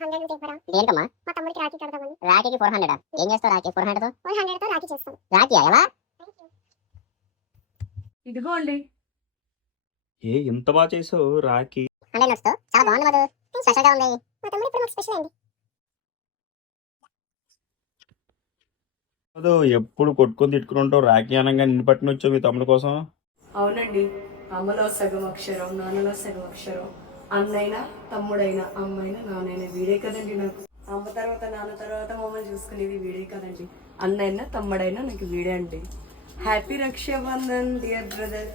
దేనికమ్మా? రాఖీకి 400. ఏం చేస్తావు రాఖీ 400 తో? రాఖీ ఎలా? ఇదిగోండి. ఎంత బాగా చేసావు రాఖీ. 100 notes తో చాలా బాగుంది మధు. స్పెషల్ గా ఉంది. అదో ఎప్పుడు కొట్టుకొని తిట్టుకుని ఉంటావు. రాఖీ అనగా నిన్ను పట్టిన వచ్చావు మీ తమ్ముడు కోసం. అవునండి, అమ్మలో సగం అక్షరం, నాన్నలో సగం అక్షరం. అన్నైనా తమ్ముడైనా అమ్మైనా నాన్నైనా వీడే కదండి నాకు. అమ్మ తర్వాత నాన్న తర్వాత మమ్మల్ని చూసుకునేది వీడే కదండి. అన్నైనా తమ్ముడైనా నాకు వీడే అండి. Happy Rakshabandhan dear brother.